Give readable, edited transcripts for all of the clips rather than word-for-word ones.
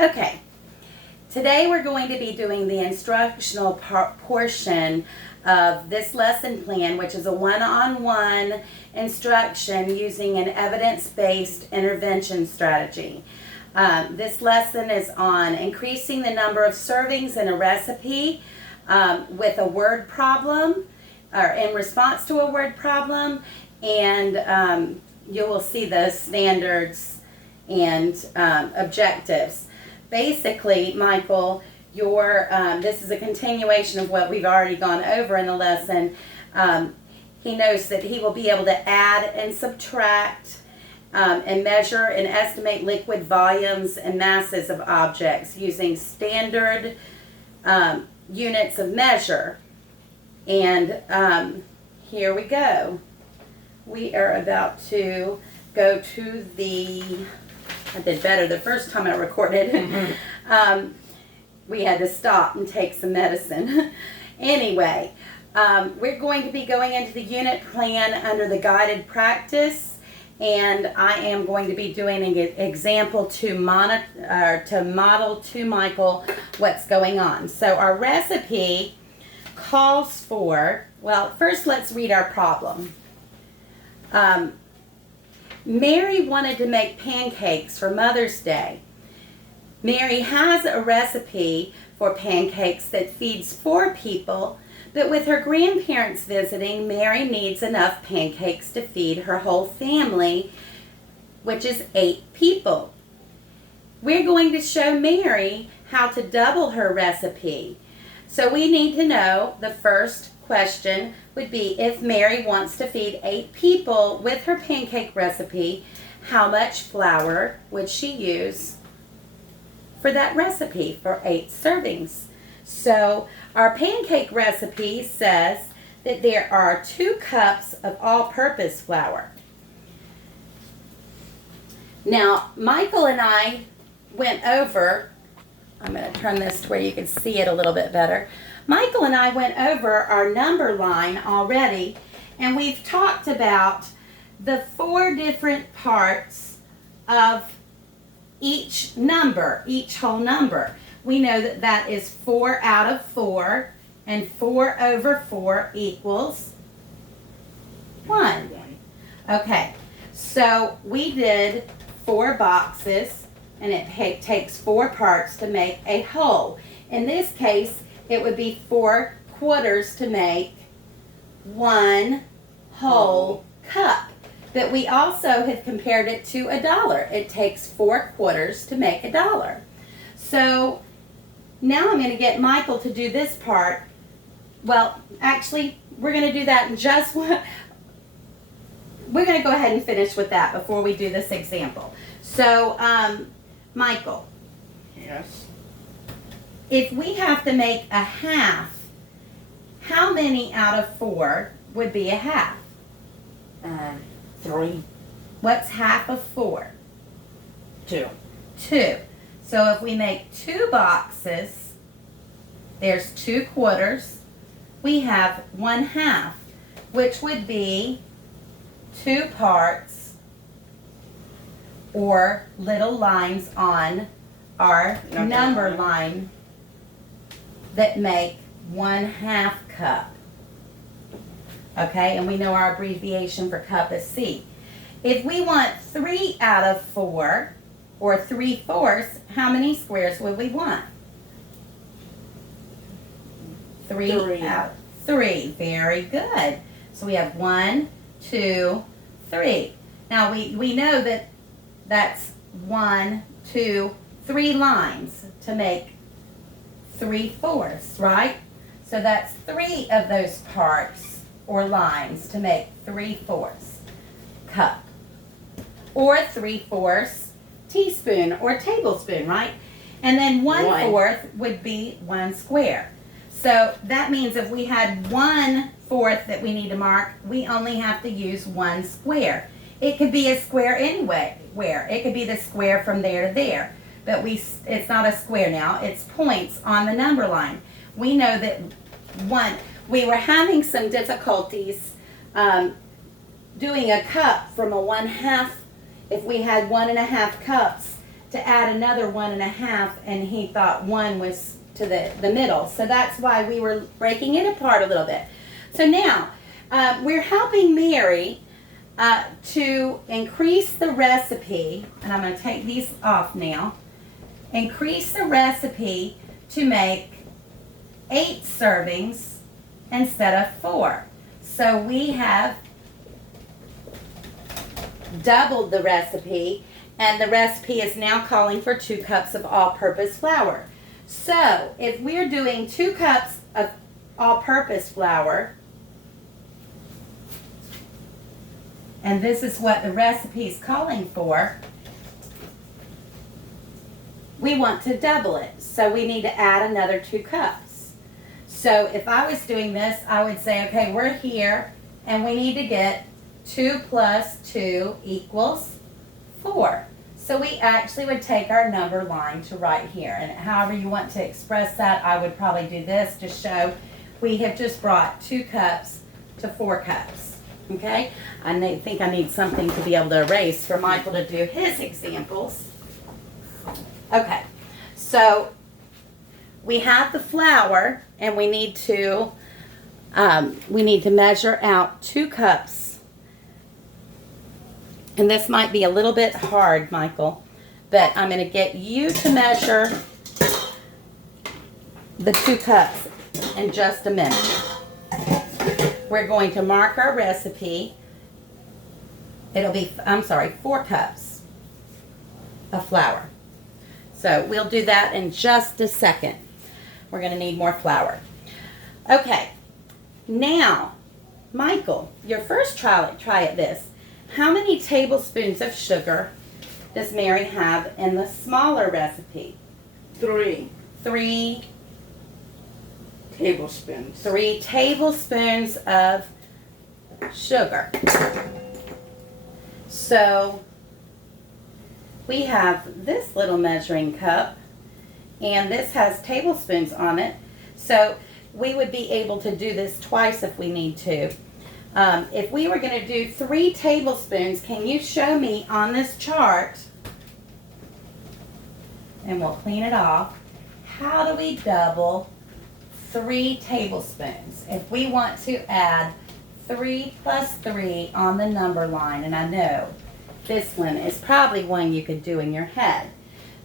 Okay, today we're going to be doing the instructional portion of this lesson plan, which is a one-on-one instruction using an evidence-based intervention strategy. This lesson is on increasing the number of servings in a recipe with a word problem, or in response to a word problem, and you will see the standards and objectives. Basically, Michael, this is a continuation of what we've already gone over in the lesson. He knows that he will be able to add and subtract and measure and estimate liquid volumes and masses of objects using standard units of measure. And here we go. We are about to go to I did better the first time I recorded. We had to stop and take some medicine. Anyway, we're going to be going into the unit plan under the guided practice, and I am going to be doing an example to model to Michael what's going on. So our recipe calls for, well, first let's read our problem. Mary wanted to make pancakes for Mother's Day. Mary has a recipe for pancakes that feeds 4 people, but with her grandparents visiting, Mary needs enough pancakes to feed her whole family, which is 8 people. We're going to show Mary how to double her recipe. So we need to know, the first question would be, if Mary wants to feed 8 people with her pancake recipe, how much flour would she use for that recipe for 8 servings? So our pancake recipe says that there are 2 cups of all-purpose flour. Now, Michael and I went over, I'm going to turn this to where you can see it a little bit better. Michael and I went over our number line already, and we've talked about the 4 different parts of each number, each whole number. We know that that is 4 out of 4, and 4 over 4 equals 1. Okay, so we did 4 boxes, and it takes 4 parts to make a whole. In this case, it would be 4 quarters to make 1 whole cup. But we also had compared it to $1. It takes 4 quarters to make $1. So now I'm going to get Michael to do this part. Well, actually, we're going to do that in just one. We're going to go ahead and finish with that before we do this example. So, Michael. Yes. If we have to make a half, how many out of 4 would be a half? 3. What's half of 4? 2. 2. So if we make 2 boxes, there's 2 quarters. We have 1/2, which would be 2 parts or little lines on our number line that make 1/2 cup. Okay, and we know our abbreviation for cup is C. If we want 3 out of 4, or 3/4, how many squares would we want? 3 out. 3, very good. So we have 1, 2, 3. Now we know that that's 1, 2, 3 lines to make 3/4, right? So that's 3 of those parts or lines to make 3/4 cup. Or 3/4 teaspoon or tablespoon, right? And then 1/4 would be 1 square. So that means if we had 1/4 that we need to mark, we only have to use 1 square. It could be a square anyway, where it could be the square from there to there. But it's not a square now, it's points on the number line. We know that we were having some difficulties doing a cup from a 1/2. If we had 1 1/2 cups, to add another 1.5, and he thought 1 was to the middle. So that's why we were breaking it apart a little bit. So now, we're helping Mary to increase the recipe, and I'm going to take these off now, increase the recipe to make 8 servings instead of 4. So we have doubled the recipe, and the recipe is now calling for 2 cups of all-purpose flour. So if we're doing 2 cups of all-purpose flour, and this is what the recipe is calling for, we want to double it. So we need to add another 2 cups. So if I was doing this, I would say, okay, we're here, and we need to get 2 plus 2 equals 4. So we actually would take our number line to right here. And however you want to express that, I would probably do this to show we have just brought 2 cups to 4 cups. Okay? think I need something to be able to erase for Michael to do his examples. Okay. So we have the flour, and we need to measure out 2 cups. And this might be a little bit hard, Michael, but I'm going to get you to measure the 2 cups in just a minute. We're going to mark our recipe. It'll be, 4 cups of flour. So we'll do that in just a second. We're going to need more flour. Okay. Now, Michael, your first try at this. How many tablespoons of sugar does Mary have in the smaller recipe? 3 3 tablespoons. 3 tablespoons of sugar. So we have this little measuring cup, and this has tablespoons on it. So we would be able to do this twice if we need to. If we were going to do 3 tablespoons, can you show me on this chart, and we'll clean it off, how do we double 3 tablespoons? If we want to add 3 plus 3 on the number line, and I know this one is probably one you could do in your head,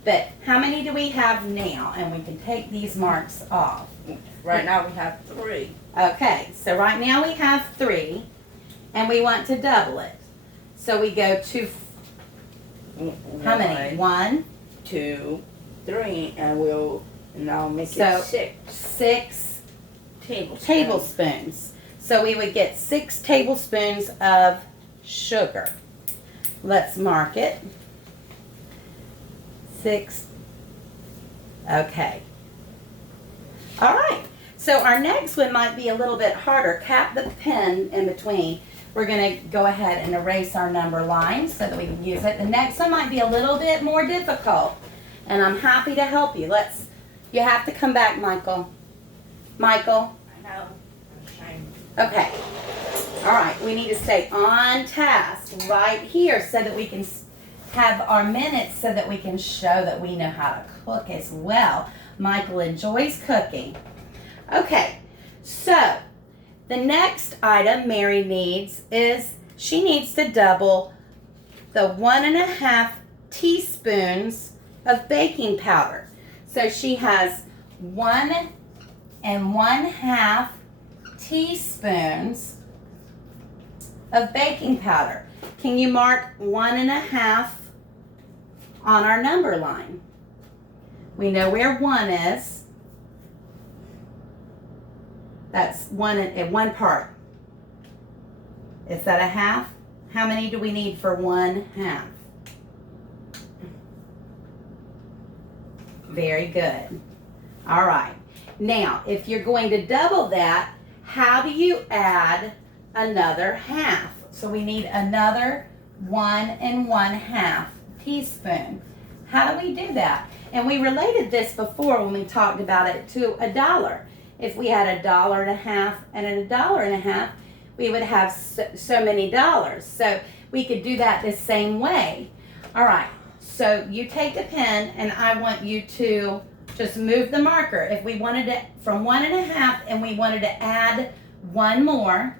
but how many do we have now? And we can take these marks off. Right now we have 3. Okay, so right now we have 3, and we want to double it. So we go to, how many? 1, 2, 3, and we'll now make So, it 6 6 tablespoons. So we would get 6 tablespoons of sugar. Let's mark it. 6. Okay. All right. So our next one might be a little bit harder. Cap the pen in between. We're going to go ahead and erase our number line so that we can use it. The next one might be a little bit more difficult, and I'm happy to help you. You have to come back, Michael. Michael. I know. Okay. All right. We need to stay on task right here so that we can have our minutes so that we can show that we know how to cook as well. Michael enjoys cooking. Okay. So the next item Mary needs is she needs to double the 1.5 teaspoons of baking powder. So she has 1 1/2 teaspoons of baking powder. Can you mark 1.5 on our number line? We know where 1 is. That's 1 part. Is that a half? How many do we need for 1/2? Very good. All right. Now, if you're going to double that, how do you add another half? So we need another 1 1/2 teaspoon. How do we do that? And we related this before when we talked about it to $1. If we had $1.50 and $1.50, we would have so many dollars. So we could do that the same way. All right. So you take the pen and I want you to just move the marker. If we wanted to, from 1.5 and we wanted to add one more,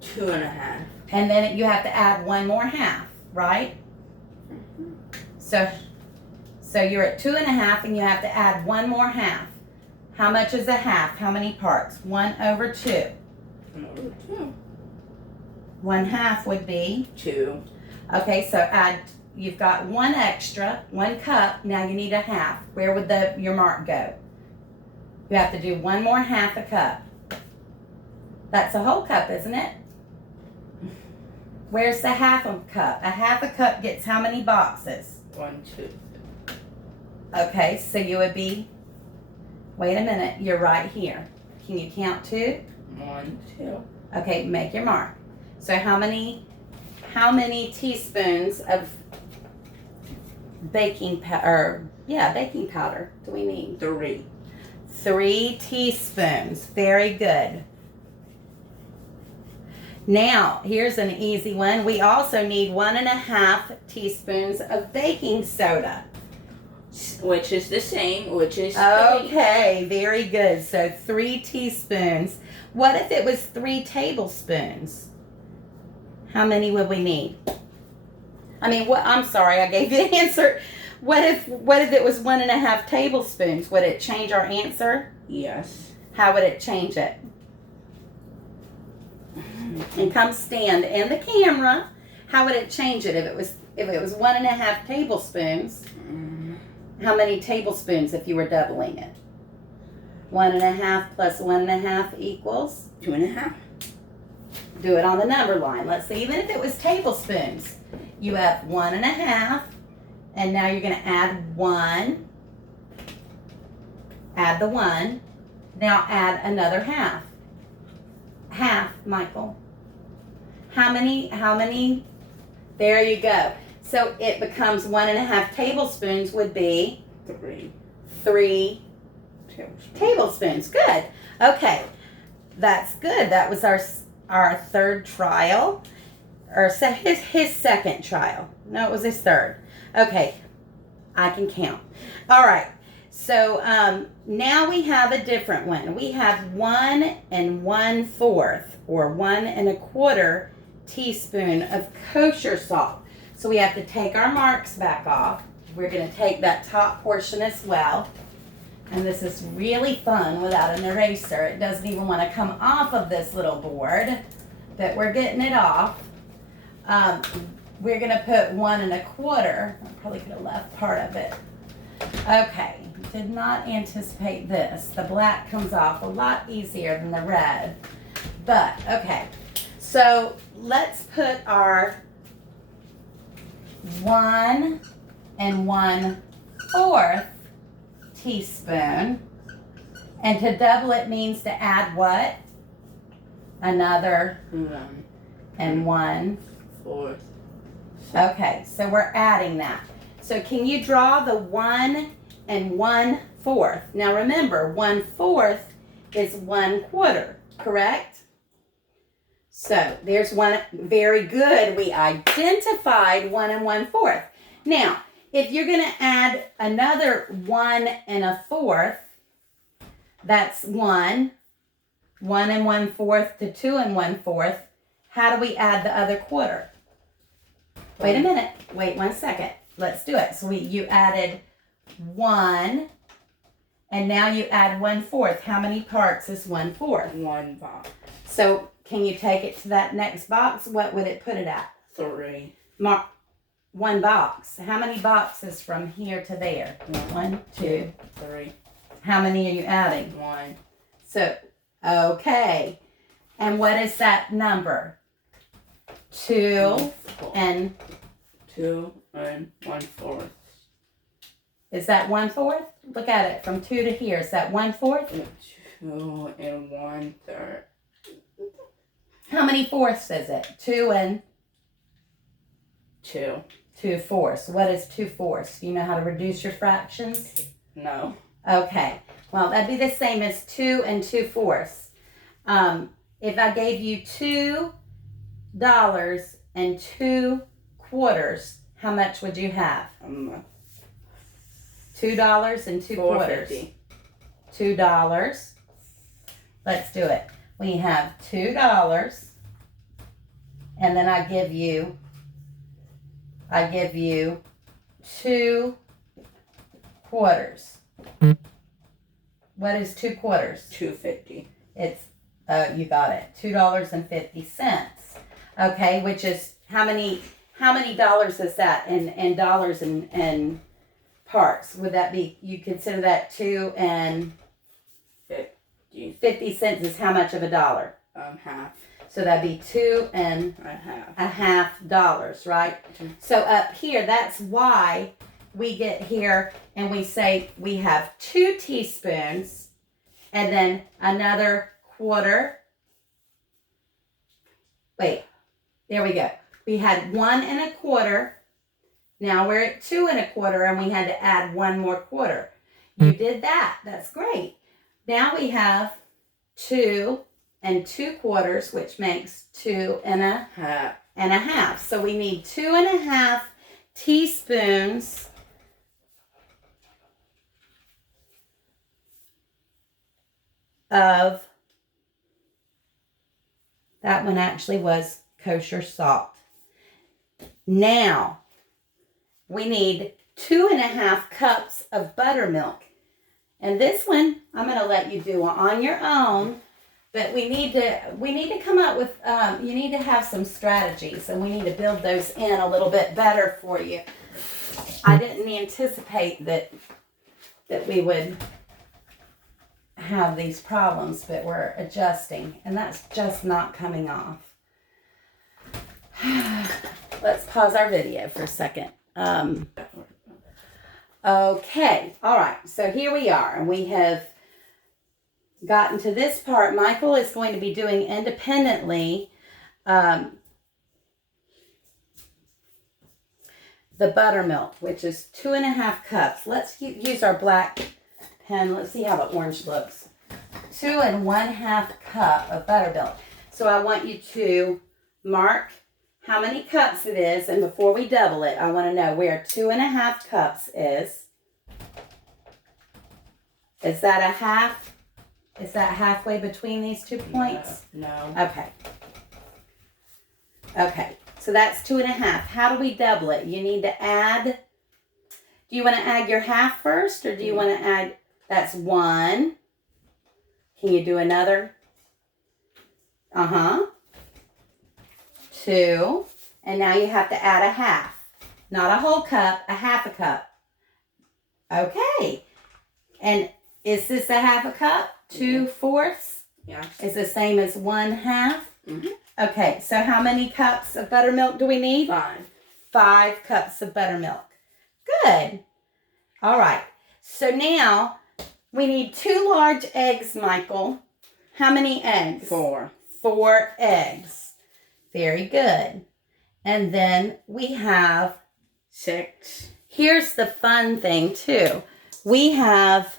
2.5. and then you have to add one more half, right? So you're at 2.5 and you have to add one more half. How much is a half? How many parts? 1/2. 1/2. 1/2 would be 2. okay. So you've got one extra, 1 cup. Now you need a half. Where would your mark go? You have to do one more half a cup. That's a whole cup, isn't it? Where's the half a cup? A half a cup gets how many boxes? 1, 2. Okay, so you would be, wait a minute, you're right here. Can you count 2? 1, 2. Okay, make your mark. So how many teaspoons of baking powder do we need? 3. 3 teaspoons. Very good. Now, here's an easy one. We also need 1.5 teaspoons of baking soda. Which is the same, which is 3. Okay, very good. So 3 teaspoons. What if it was 3 tablespoons? How many would we need? I'm sorry, I gave you the answer. What if it was 1.5 tablespoons? Would it change our answer? Yes. How would it change it? And come stand in the camera. How would it change it if it was 1.5 tablespoons? How many tablespoons if you were doubling it? 1.5 plus 1.5 equals? 2.5. Do it on the number line. Let's see, even if it was tablespoons, you have 1.5, and now you're going to add 1. Add the 1. Now add another half. Half, Michael. How many? There you go. So it becomes 1.5 tablespoons would be 3 tablespoons. Good. Okay. That's good. That was our third trial. Or his second trial. No, it was his third. Okay. I can count. All right. So now we have a different one. We have 1 1/4 or 1 1/4 teaspoon of kosher salt. So we have to take our marks back off. We're going to take that top portion as well. And this is really fun without an eraser. It doesn't even want to come off of this little board, but we're getting it off. We're going to put 1 1/4. I probably could have left part of it. Okay, did not anticipate this. The black comes off a lot easier than the red. But, okay, so let's put our 1 1/4 teaspoon. And to double it means to add what? Another 1 1/4. 4. Okay, so we're adding that. So can you draw the 1 1/4? Now remember, 1/4 is 1/4, correct? So there's one. Very good. We identified 1 1/4. Now, if you're going to add another 1 1/4, that's 1 1/4 to 2 1/4. How do we add the other quarter? Wait a minute. Wait 1 second. Let's do it. So you added 1, and now you add 1/4. How many parts is 1/4? 1 box. So can you take it to that next box? What would it put it at? 3. Mark 1 box. How many boxes from here to there? 1, 2, 3. How many are you adding? 1. So, okay. And what is that number? 2 and 2 1/4. is that 1/4? Look at it from 2 to here. Is that 1/4? 2 1/3. How many fourths is it? 2 and 2. 2/4. What is 2/4? Do you know how to reduce your fractions? No. Okay. Well, that'd be the same as 2 and 2/4. If I gave you $2 and 2/4, how much would you have? $2 and 2 quarters. $4.50. $2. Let's do it. We have $2, and then I give you 2 quarters. What is 2 quarters? $2.50. It's you got it. $2.50. Okay, which is how many dollars is that in dollars and parts? Would that be, you consider that 2 and 50 cents is how much of a dollar? Half. So that'd be 2 and A half. $half, right? So up here, that's why we get here and we say we have 2 teaspoons and then another quarter. Wait, there we go. We had 1 1/4. Now we're at 2 1/4 and we had to add 1 more quarter. You did that. That's great. Now we have 2 and 2 quarters, which makes 2 and a half. So we need 2 1/2 teaspoons of, that one actually was kosher salt. Now we need 2 1/2 cups of buttermilk. And this one I'm going to let you do on your own, but we need to come up with you need to have some strategies, and we need to build those in a little bit better for you. I didn't anticipate that we would have these problems, but we're adjusting, and that's just not coming off. Let's pause our video for a second. Okay, all right, so here we are, and we have gotten to this part. Michael is going to be doing independently the buttermilk, which is 2 1/2 cups. Let's use our black pen. Let's see how the orange looks. 2 1/2 cup of buttermilk. So I want you to mark how many cups it is, and before we double it, I want to know where 2 1/2 cups is. Is that a half? Is that halfway between these 2 points? No. Okay, so that's 2 1/2. How do we double it? You need to add, do you want to add your half first, or do you want to add, that's 1. Can you do another? 2. And now you have to add a half. Not a whole cup, a half a cup. Okay. And is this a half a cup? 2/4? Yeah. Is the same as 1/2? Mm-hmm. Okay, so how many cups of buttermilk do we need? 5. 5 cups of buttermilk. Good. All right. So now we need 2 large eggs, Michael. How many eggs? 4. 4 eggs. Very good. And then we have 6. Here's the fun thing too. We have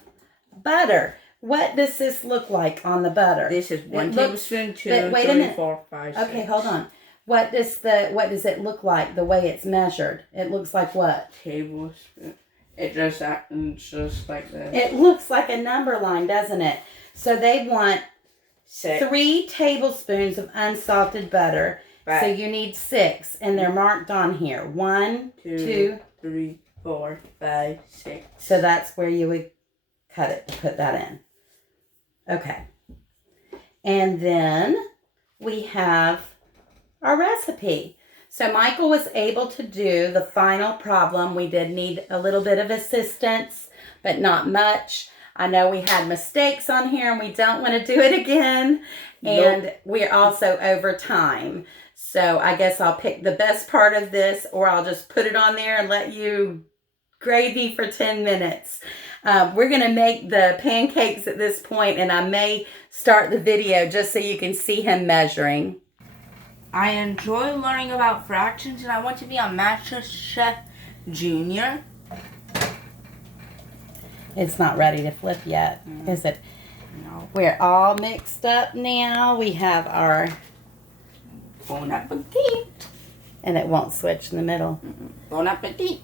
butter. What does this look like on the butter? This is 1 tablespoon, 2, but wait a 3, minute. 4, 5, 6. Okay, hold on. What does it look like the way it's measured? It looks like what? Tablespoon. It just acts just like this. It looks like a number line, doesn't it? So they want 6. 3 tablespoons of unsalted butter. Right. So you need 6, and they're marked on here. 1, 2, 3, 4, 5, 6. So that's where you would cut it to put that in. Okay. And then we have our recipe. So Michael was able to do the final problem. We did need a little bit of assistance, but not much. I know we had mistakes on here and we don't want to do it again. And Nope. We're also over time. So I guess I'll pick the best part of this, or I'll just put it on there and let you gravy for 10 minutes. We're going to make the pancakes at this point, and I may start the video just so you can see him measuring. I enjoy learning about fractions, and I want to be on MasterChef Junior. It's not ready to flip yet, is it? No. We're all mixed up now. We have our Bon appetit. And it won't switch in the middle. Bon appetit.